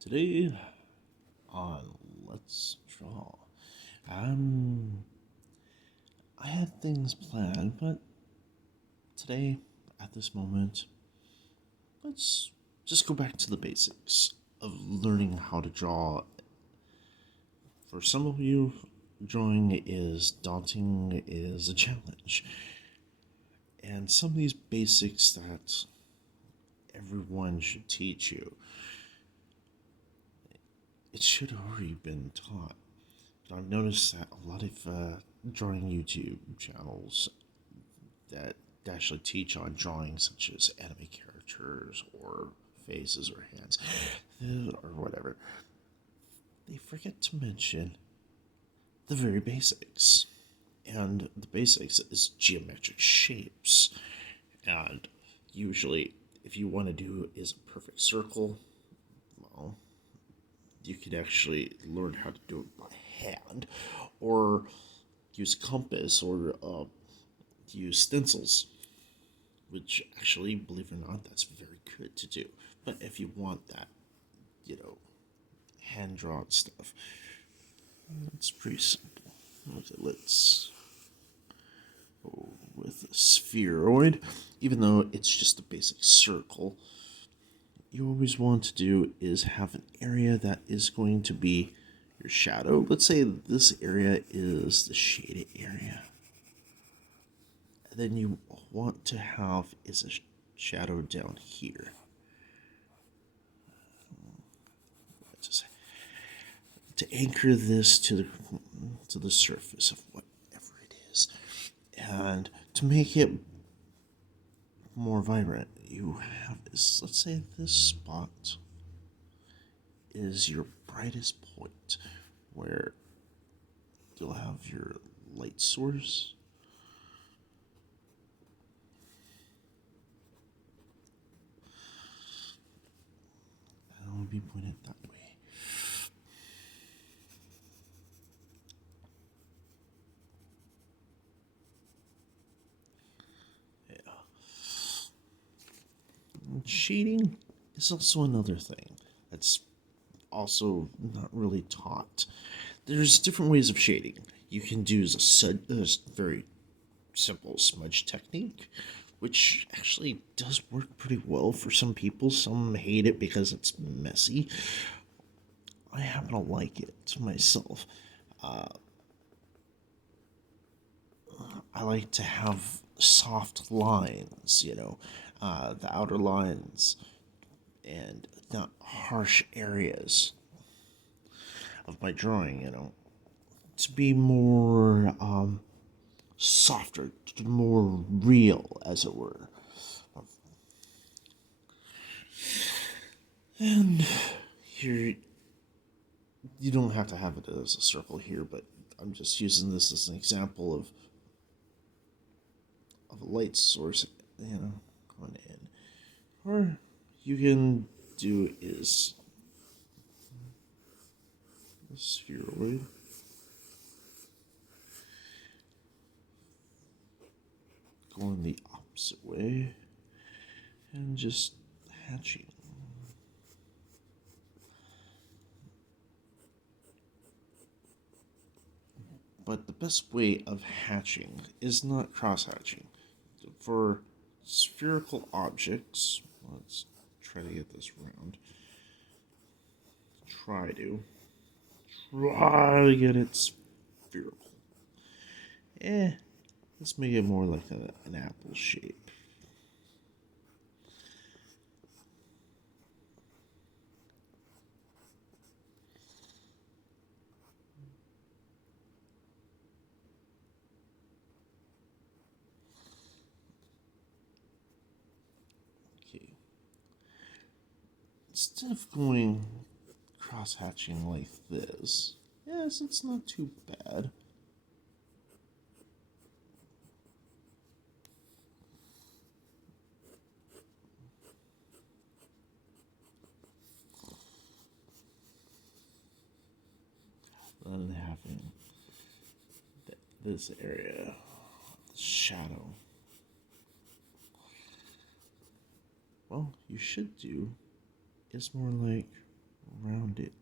Today on Let's Draw, um, I had things planned, but today, at this moment, let's just go back to the basics of learning how to draw. For some of you, drawing is daunting, is a challenge, and some of these basics that everyone should teach you, it should have already been taught. I've noticed that a lot of drawing YouTube channels that actually teach on drawing, such as anime characters or faces or hands or whatever, they forget to mention the very basics. And the basics is geometric shapes. And usually, if you want to do is a perfect circle, well, you could actually learn how to do it by hand, or use compass, or use stencils, which actually, believe it or not, that's very good to do. But if you want that, hand drawn stuff, it's pretty simple. Okay, let's go with a spheroid. Even though it's just a basic circle, you always want to do is have an area that is going to be your shadow. Let's say this area is the shaded area. And then you want to have is a shadow down here. Just to anchor this to the surface of whatever it is. And to make it more vibrant, you have this, let's say this spot is your brightest point, where you'll have your light source. And it will be pointed that way. Shading is also another thing that's also not really taught. There's different ways of shading. You can do a very simple smudge technique, which actually does work pretty well for some people. Some hate it because it's messy. I happen to like it myself. I like to have soft lines, the outer lines, and not harsh areas of my drawing, to be more softer, more real, as it were. And here, you don't have to have it as a circle here, but I'm just using this as an example of a light source, going in. Or you can do is a spheroid. Going the opposite way and just hatching. But the best way of hatching is not cross-hatching. For spherical objects, let's try to get this round. Try to get it spherical. Let's make it more like an apple shape. Okay. Instead of going cross-hatching like this, yes, it's not too bad. Than having this area, shadow. Well, you should do is more like around it.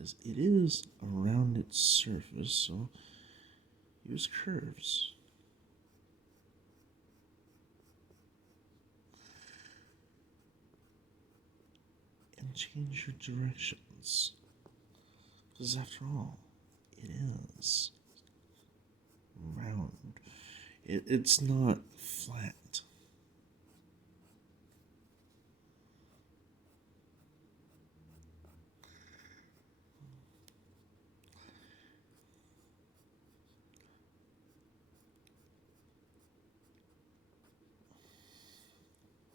As it is a rounded surface, so use curves. And change your directions. Because after all, it is round. It's not flat.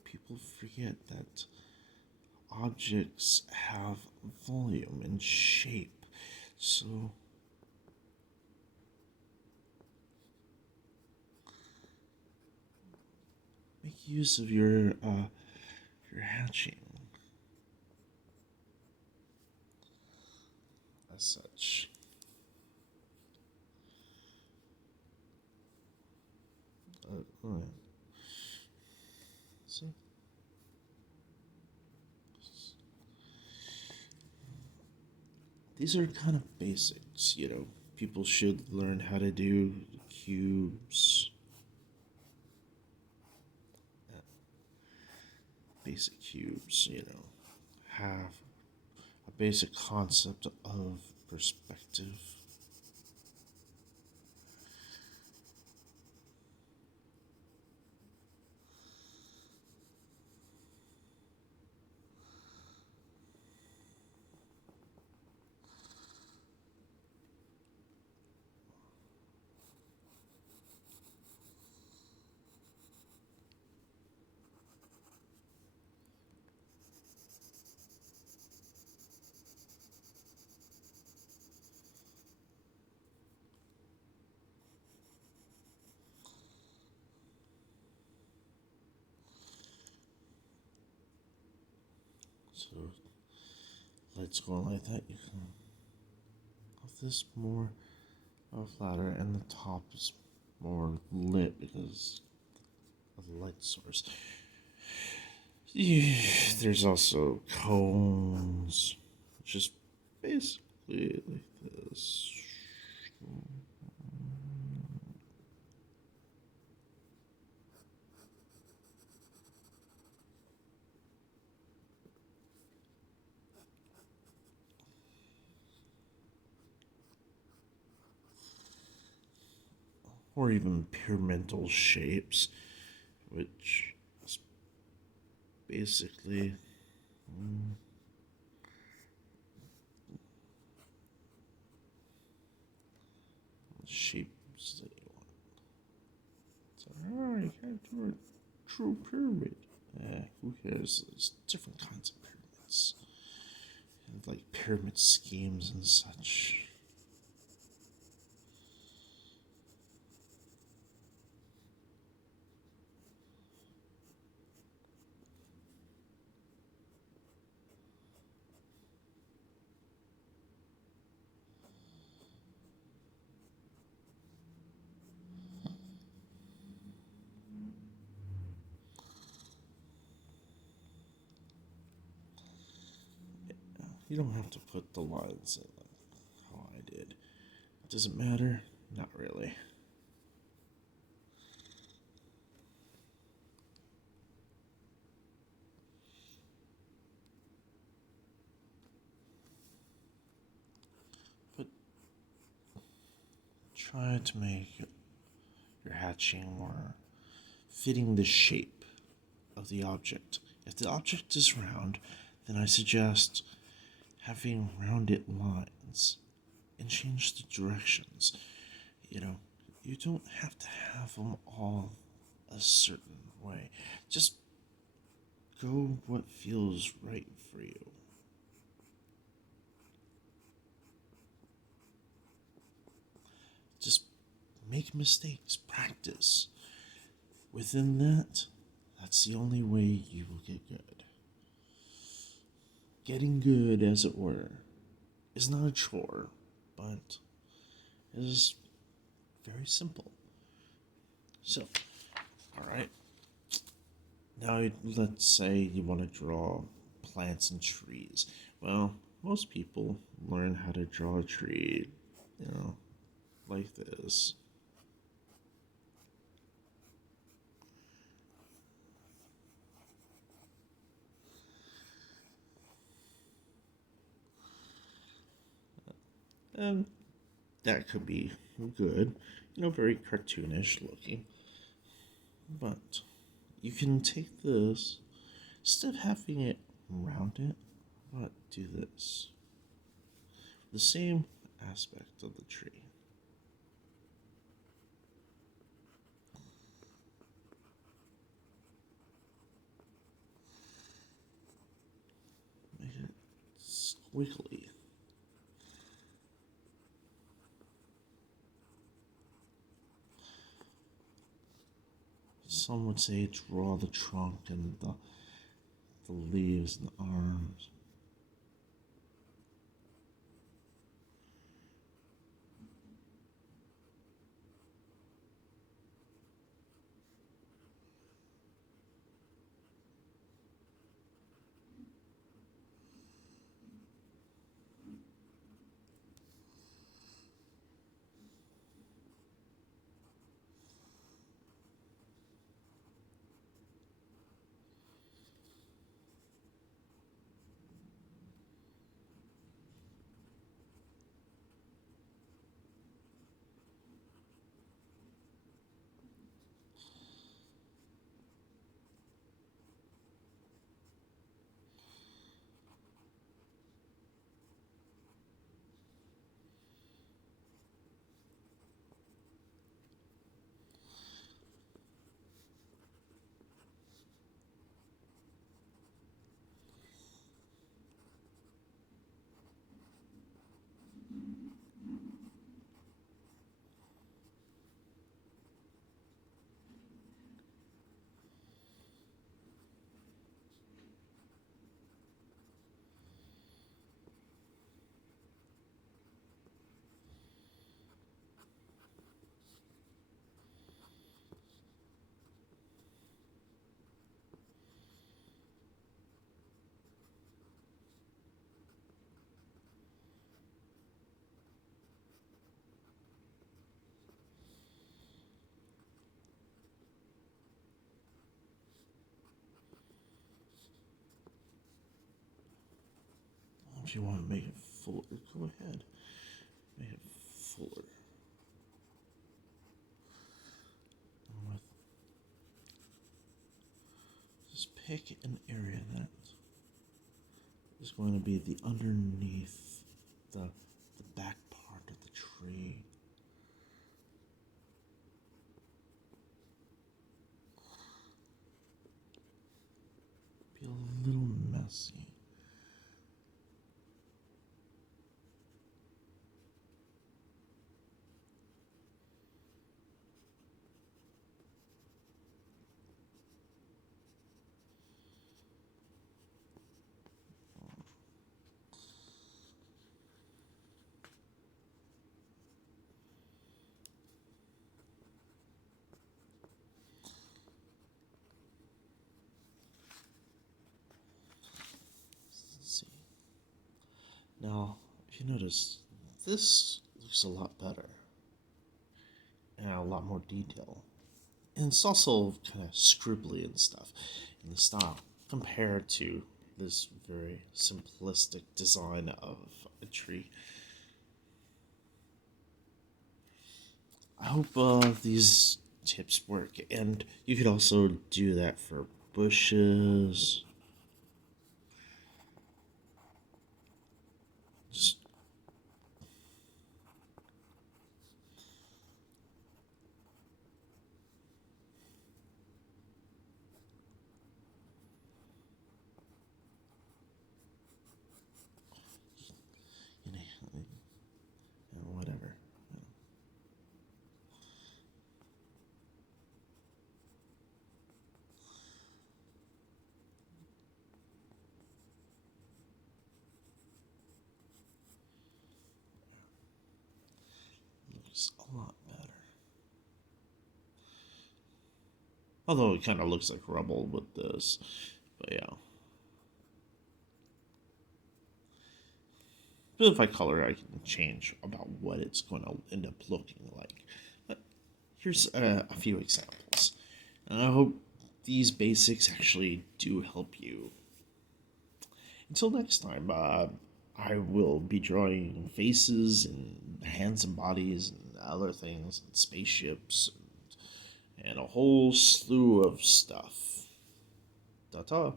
People forget that objects have volume and shape, so make use of your hatching as such. Alright. So these are kind of basics, you know. People should learn how to do cubes. Basic cubes, you know, have a basic concept of perspective. So let's go like that. You can have this more flatter, and the top is more lit because of the light source. There's also cones, just basically like this. Or even pyramidal shapes, which is basically shapes that you want. So, you can't do a true pyramid. Who cares? There's different kinds of pyramids, and like pyramid schemes and such. You don't have to put the lines in like how I did. Does it matter? Not really. But try to make your hatching more fitting the shape of the object. If the object is round, then I suggest having rounded lines and change the directions. You know, you don't have to have them all a certain way. Just go what feels right for you. Just make mistakes, practice. Within that, that's the only way you will get good. Getting good, as it were, is not a chore, but is very simple. So, alright, Now, let's say you want to draw plants and trees. Well, most people learn how to draw a tree, you know, like this. And that could be good, very cartoonish looking. But you can take this, instead of having it round it, but do this. The same aspect of the tree. Make it squiggly. Some would say draw the trunk and the leaves and the arms. If you want to make it fuller, go ahead. Make it fuller. Just pick an area that is going to be the underneath the back part of the tree. Be a little messy. Let's see. Now, if you notice, this looks a lot better and a lot more detail. And it's also kind of scribbly and stuff in the style compared to this very simplistic design of a tree. I hope these tips work, and you could also do that for bushes. Just whatever. Although it kind of looks like rubble with this. But yeah. But if I color, I can change about what it's going to end up looking like. But here's a few examples. And I hope these basics actually do help you. Until next time, I will be drawing faces and hands and bodies and other things, and spaceships, and a whole slew of stuff. Ta-ta.